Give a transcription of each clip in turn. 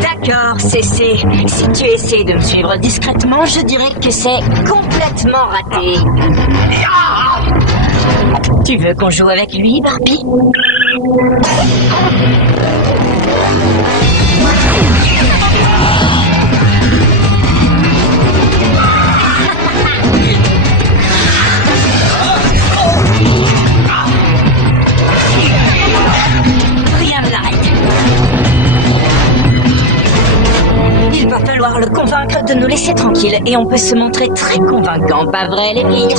D'accord, CC. Si tu essaies de me suivre discrètement, je dirais que c'est complètement raté. Tu veux qu'on joue avec lui, Barbie? Rien ne l'arrête. Il va falloir le convaincre de nous laisser tranquilles et on peut se montrer très convaincant, pas vrai, les filles?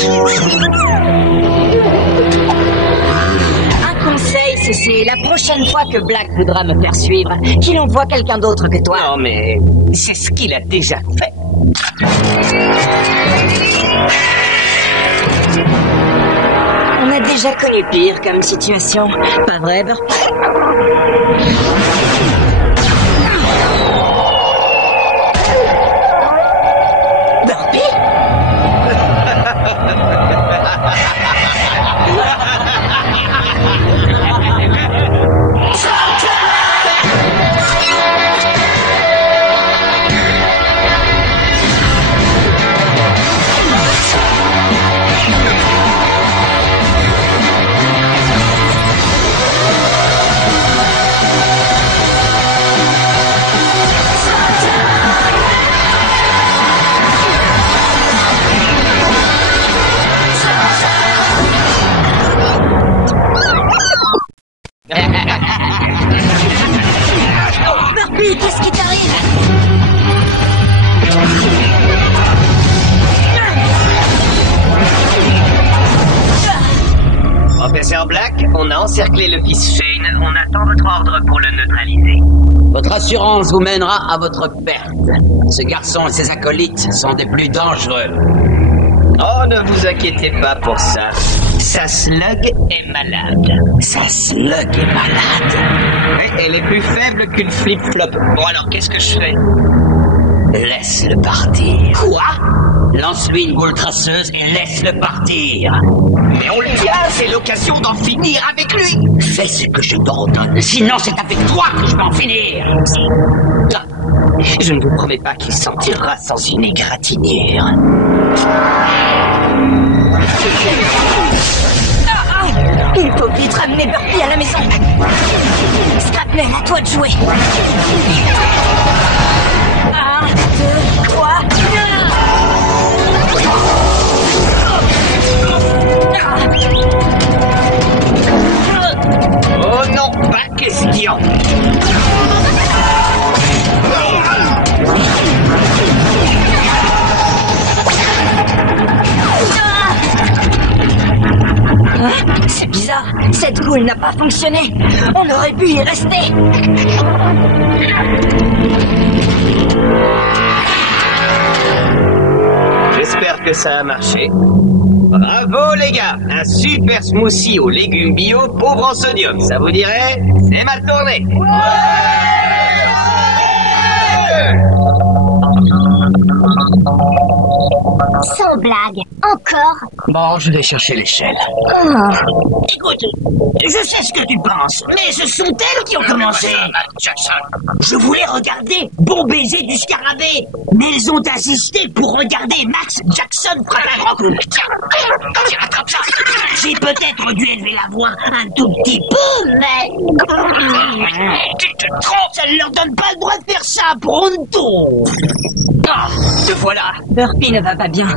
Un conseil, c'est la prochaine fois que Black voudra me faire suivre, qu'il envoie quelqu'un d'autre que toi. Non, mais c'est ce qu'il a déjà fait. On a déjà connu pire comme situation, pas vrai, Burpee? Burpee, qu'est-ce qui t'arrive? Professeur Black, on a encerclé le fils Shane. On attend votre ordre pour le neutraliser. Votre assurance vous mènera à votre perte. Ce garçon et ses acolytes sont des plus dangereux. Oh, ne vous inquiétez pas pour ça. Sa slug est malade. Sa slug est malade. Oui, elle est plus faible qu'une flip-flop. Bon, alors, qu'est-ce que je fais? Laisse-le partir. Quoi? Lance-lui une boule traceuse et laisse-le partir. Mais on le tient, c'est l'occasion d'en finir avec lui. Fais ce que je t'ordonne, sinon c'est avec toi que je vais en finir. Je ne vous promets pas qu'il s'en tirera sans une égratignure. Il faut vite ramener Burpee à la maison. Scrapnel, à toi de jouer. 1, 2, 3. Oh non, pas question. C'est bizarre, cette boule n'a pas fonctionné. On aurait pu y rester. J'espère que ça a marché. Bravo les gars, un super smoothie aux légumes bio pauvres en sodium. Ça vous dirait? C'est ma tournée. Sans blague, encore? Bon, je vais chercher l'échelle. Oh. Écoute, je sais ce que tu penses, mais ce sont elles qui ont commencé. Jackson. Je voulais regarder Bon baiser du scarabée, mais elles ont insisté pour regarder Max Jackson frapper un grand coup. Tiens, attrape ça. J'ai peut-être dû élever la voix un tout petit peu, mais... Tu te trompes. Ça ne leur donne pas le droit de faire ça, pronto. Ah, te voilà. Burpee ne va pas bien.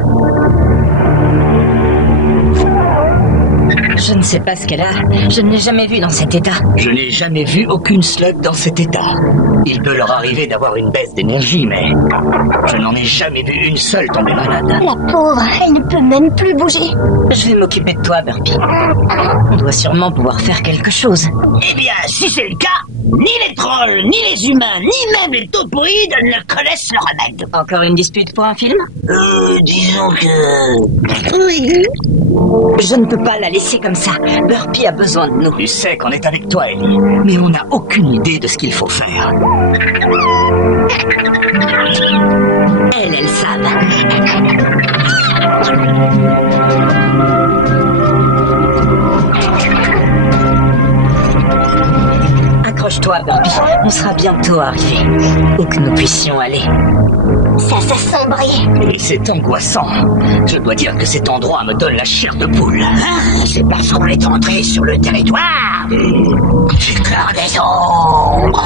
Je ne sais pas ce qu'elle a. Je ne l'ai jamais vue dans cet état. Je n'ai jamais vu aucune slug dans cet état. Il peut leur arriver d'avoir une baisse d'énergie, mais je n'en ai jamais vu une seule tomber malade. La pauvre, elle ne peut même plus bouger. Je vais m'occuper de toi, Burpee. On doit sûrement pouvoir faire quelque chose. Eh bien, si c'est le cas, ni les trolls, ni les humains, ni même les topoïdes ne connaissent le remède. Encore une dispute pour un film? Disons que... Oui. Je ne peux pas la laisser comme ça. Burpee a besoin de nous. Tu sais qu'on est avec toi, Ellie, mais on n'a aucune idée de ce qu'il faut faire. Elles savent. Calme-toi, Burpee. On sera bientôt arrivés. Où que nous puissions aller. Ça s'assombrit. Et c'est angoissant. Je dois dire que cet endroit me donne la chair de poule. C'est parce qu'on est entré sur le territoire du clan des ombres.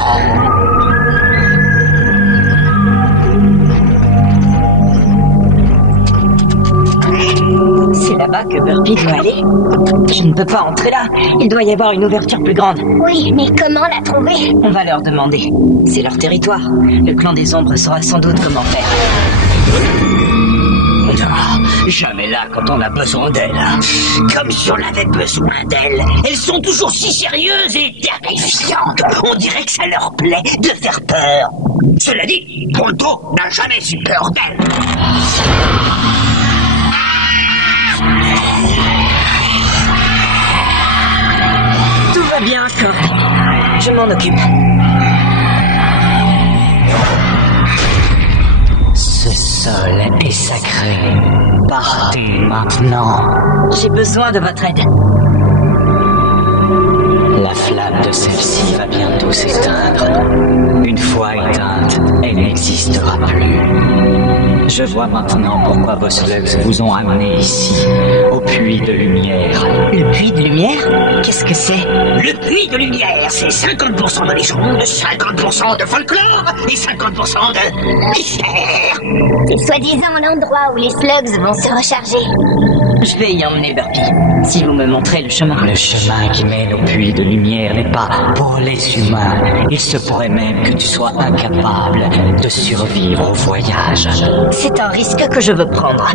C'est là-bas que Burpee doit aller. Je ne peux pas entrer là. Il doit y avoir une ouverture plus grande. Oui, mais comment la trouver? On va leur demander. C'est leur territoire. Le clan des ombres saura sans doute comment faire. Non, jamais là quand on a besoin d'elles. Comme si on avait besoin d'elles. Elles sont toujours si sérieuses et terrifiantes. On dirait que ça leur plaît de faire peur. Cela dit, Pronto n'a jamais eu peur d'elles. Tout va bien, Cordy. Je m'en occupe. Ce sol est sacré. Partez maintenant. J'ai besoin de votre aide. La flamme de celle-ci va bientôt s'éteindre. Une fois éteinte, elle n'existera plus. Je vois maintenant pourquoi vos slugs vous ont amené ici, au puits de lumière. Le puits de lumière? Qu'est-ce que c'est? Le puits de lumière, c'est 50% de légende, 50% de folklore et 50% de mystère. C'est soi-disant l'endroit où les slugs vont se recharger. Je vais y emmener Burpee, si vous me montrez le chemin. Le chemin qui mène au puits de lumière n'est pas pour les humains. Il se pourrait même que tu sois incapable de survivre au voyage. C'est un risque que je veux prendre.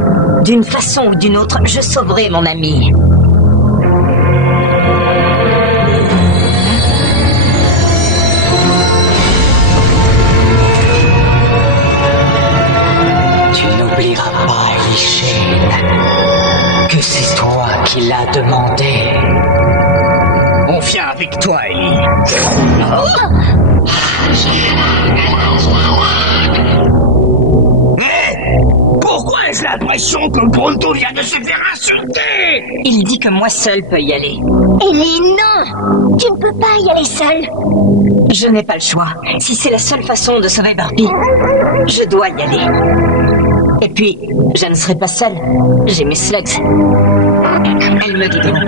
D'une façon ou d'une autre, je sauverai mon ami. Tu n'oublieras pas, Ellie Shane, que c'est toi qui l'as demandé. On vient avec toi, Ellie. Pourquoi ai-je l'impression que Pronto vient de se faire insulter? Il dit que moi seul peux y aller. Ellie, non! Tu ne peux pas y aller seule. Je n'ai pas le choix. Si c'est la seule façon de sauver Burpee, je dois y aller. Et puis, je ne serai pas seule. J'ai mes slugs. Elles me guideront.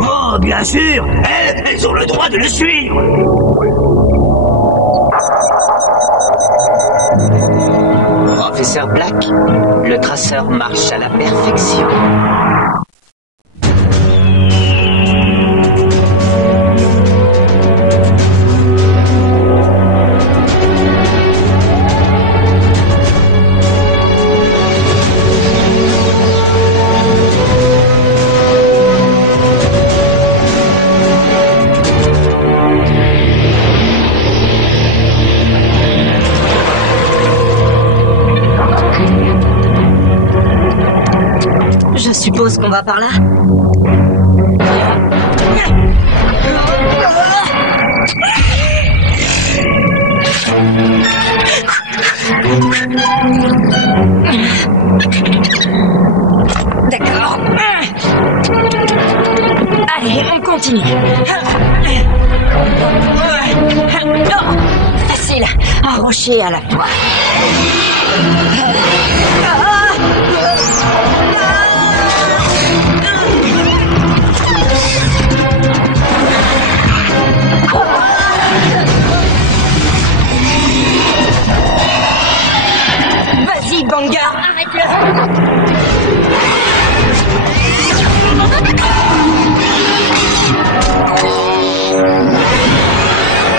Oh, bien sûr, elles ont le droit de le suivre. Professeur Black, le traceur marche à la perfection. Je suppose qu'on va par là. D'accord. Allez, on continue. Facile, un rocher à la fois. Vas-y, Bangar, arrête-le.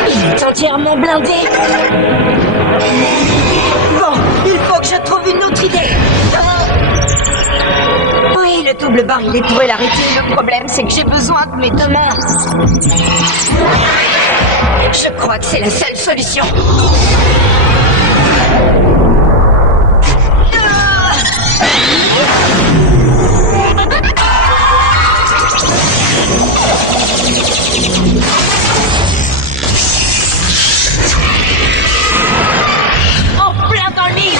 Il est entièrement blindé. Bon, il faut que je trouve une autre idée. Oui, le double barillet pourrait l'arrêter. Le problème, c'est que j'ai besoin de mes deux mains. Je crois que c'est la seule solution. En plein dans le mille.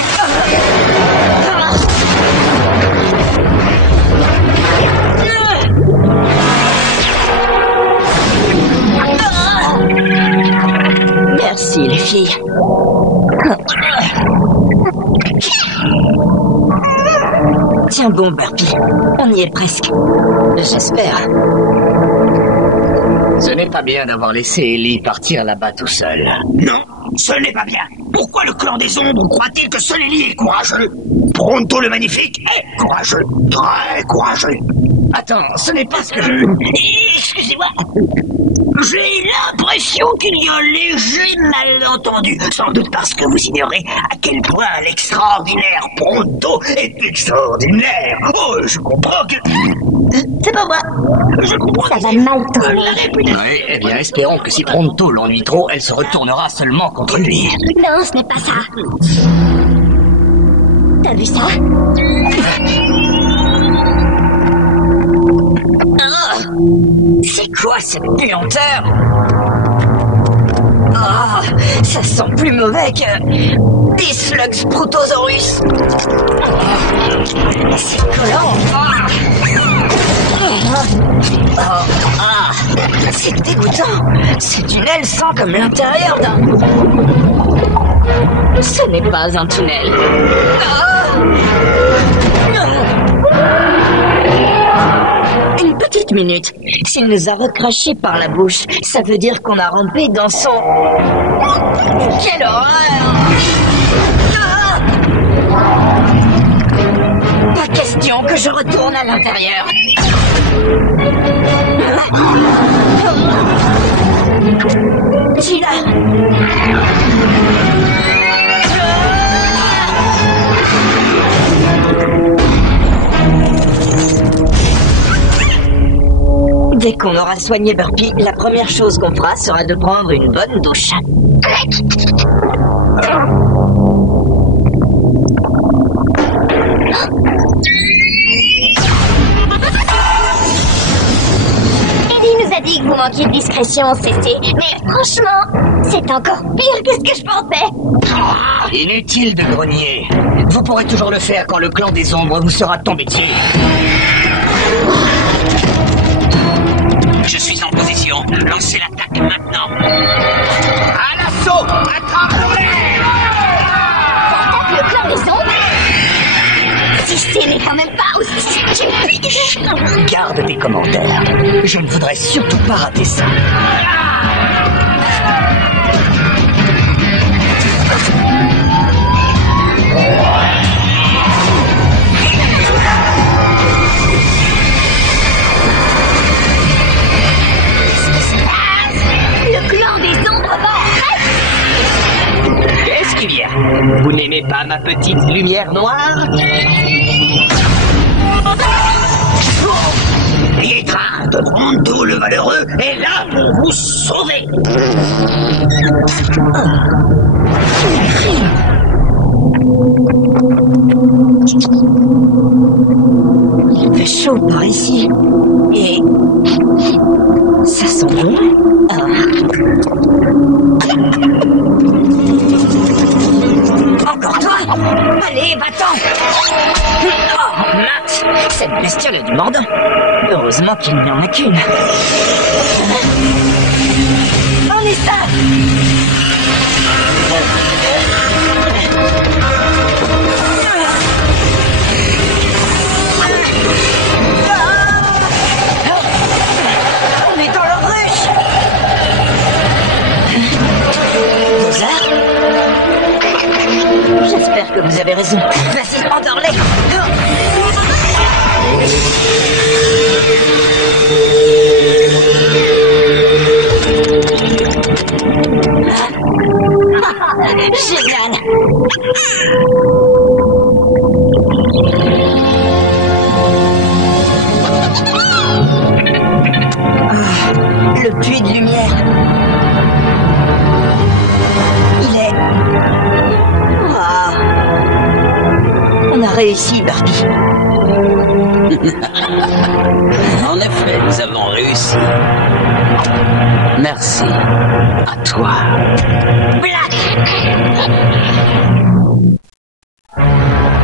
Tiens bon, Burpee. On y est presque. J'espère. Ce n'est pas bien d'avoir laissé Ellie partir là-bas tout seul. Non, ce n'est pas bien. Pourquoi le clan des ombres croit-il que seul Ellie est courageux? Pronto le magnifique est courageux, très courageux. Attends, ce n'est pas ce que je... Excusez-moi. J'ai l'impression qu'il y a un léger malentendu, sans doute parce que vous ignorez à quel point l'extraordinaire Pronto est extraordinaire. Oh, je comprends que... C'est pas moi. Je comprends Ça que va c'est mal tourner. la réputation. Oui, eh bien, espérons que si Pronto l'ennuie trop, elle se retournera seulement contre lui. Non, ce n'est pas ça. T'as vu ça? C'est quoi cette puanteur? Ah, ça sent plus mauvais que des slugs protosaurus. C'est collant. C'est dégoûtant. Ce tunnel sent comme l'intérieur d'un... Ce n'est pas un tunnel. Une petite minute. S'il nous a recraché par la bouche, ça veut dire qu'on a rampé dans son... Quelle horreur! Pas question que je retourne à l'intérieur. Gina! Dès qu'on aura soigné Burpee, la première chose qu'on fera sera de prendre une bonne douche. Ellie nous a dit que vous manquiez de discrétion, Cécé. Mais franchement, c'est encore pire que ce que je pensais. Inutile de grogner. Vous pourrez toujours le faire quand le clan des ombres vous sera tombé dessus. Je suis en position. Lancez l'attaque maintenant. À l'assaut! Attrape-le! Le clan des ombres? Cécé n'est quand même pas aussi stupide. Garde tes commentaires. Je ne voudrais surtout pas rater ça. Le clan des ombres va en reste. Qu'est-ce qu'il y a? Vous n'aimez pas ma petite lumière noire? Piétrade, Pronto le malheureux est là pour vous sauver. Il fait chaud par ici. Et... ça sent bon. Encore toi? Allez, va-t'en! Oh, mince! Cette bestiole a du mordant. Heureusement qu'il n'y en a qu'une. On est ça! On est dans leur ruche! Bizarre. J'espère que vous avez raison. Vas-y, endors-les! Génial! Le puits de lumière. Il est... On a réussi, Burpee. En effet, nous avons réussi. Merci. À toi. Black!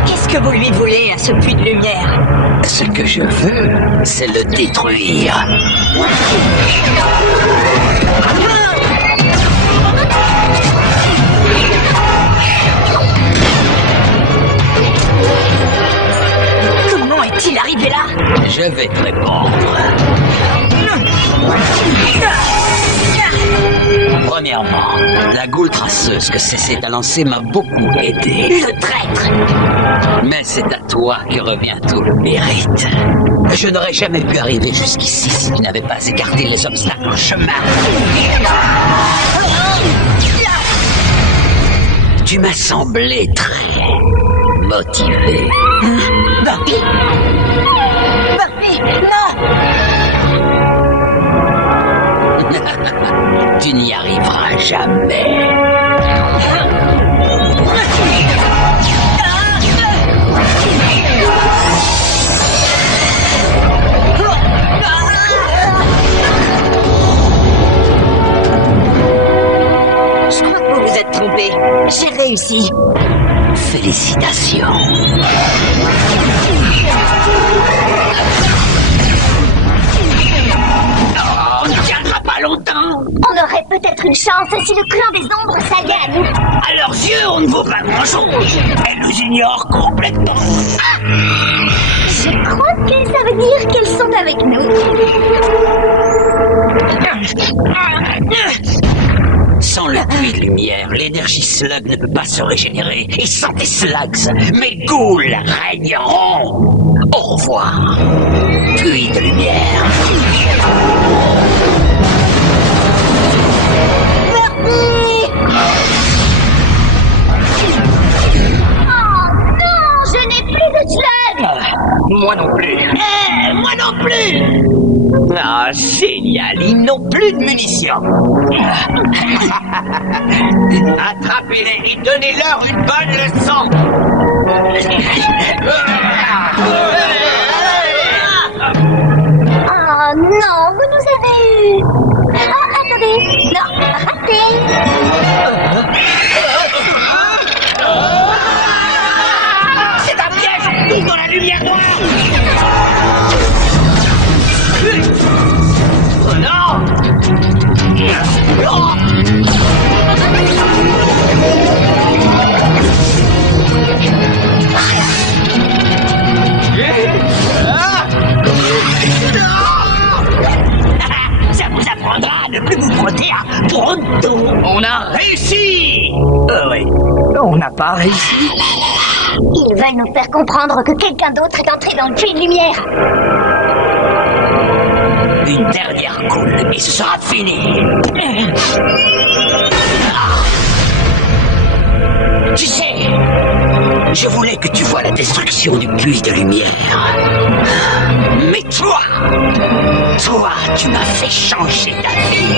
Qu'est-ce que vous lui voulez à ce puits de lumière? Ce que je veux, c'est le détruire. Comment Je vais te répondre. Premièrement, la goule traceuse que CC t'a lancée m'a beaucoup aidé. Le traître! Mais c'est à toi que revient tout le mérite. Je n'aurais jamais pu arriver jusqu'ici si tu n'avais pas écarté les obstacles en chemin. Tu m'as semblé très motivé. Barbie! Barbie, non! Tu n'y arriveras jamais. Je crois que vous vous êtes trompé. J'ai réussi. Félicitations. On ne tiendra pas longtemps. On aurait peut-être une chance si le clan des ombres s'alliait à nous. À leurs yeux, on ne vaut pas grand-chose. Elles nous ignorent complètement. Je crois que ça veut dire qu'elles sont avec nous. Sans le puits de lumière, l'énergie slug ne peut pas se régénérer. Et sans tes slugs, mes ghouls régneront. Au revoir, puits de lumière. Oh non, je n'ai plus de slug. Moi non plus. Moi non plus. Ah, génial, ils n'ont plus de munitions. Attrapez-les et donnez-leur une bonne leçon. Oh non, vous nous avez eu. Ah, attendez. Non, raté. C'est un piège. Tous dans la lumière noire. Oh non! Ça vous apprendra à ne plus vous frotter à Pronto. On a réussi! Oui, on n'a pas réussi. Ils veulent nous faire comprendre que quelqu'un d'autre est entré dans le puits de lumière. Une dernière goule et ce sera fini. Tu sais, je voulais que tu vois la destruction du puits de lumière. Mais toi, tu m'as fait changer d'avis.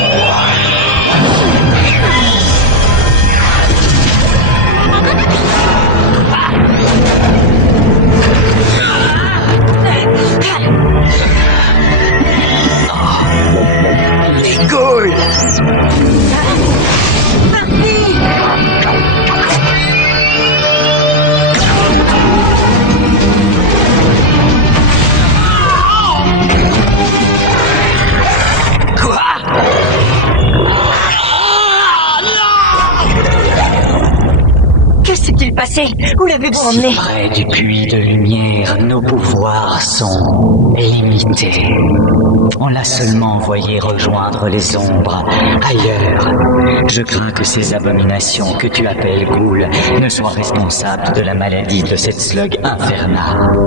Les ghouls! Quoi? Que s'est-il passé? Où l'avez-vous emmené? Près du puits de lumière, nos pouvoirs sont limités. On l'a seulement envoyé rejoindre les ombres ailleurs. Je crains que ces abominations que tu appelles ghouls ne soient responsables de la maladie de cette slug infernale.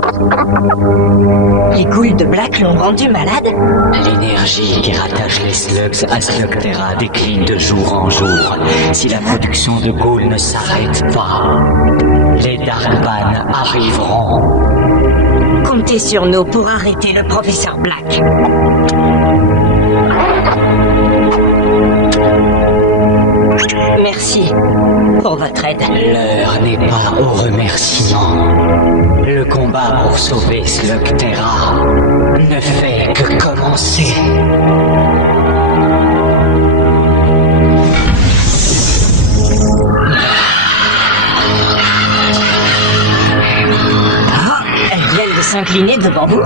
Les ghouls de Black l'ont rendu malade? L'énergie qui rattache les slugs à Slugterra décline de jour en jour. Si la production de ghouls ne s'arrête pas, les Darkban arriveront. Comptez sur nous pour arrêter le professeur Black. Merci pour votre aide. L'heure n'est pas au remerciement. Le combat pour sauver Slugterra ne fait que commencer. Elles viennent de s'incliner devant vous.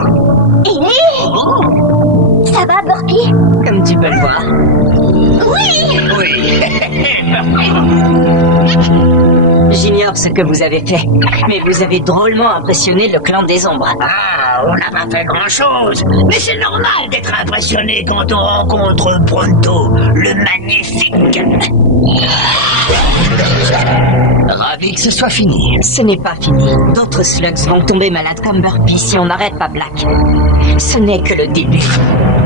Ça va, Burpee? Comme tu peux le voir. Oui! Oui. J'ignore ce que vous avez fait, mais vous avez drôlement impressionné le clan des ombres. Ah, on n'a pas fait grand-chose. Mais c'est normal d'être impressionné quand on rencontre Pronto, le magnifique. Ravi que ce soit fini. Ce n'est pas fini. D'autres slugs vont tomber malades comme Burpee si on n'arrête pas Black. Ce n'est que le début.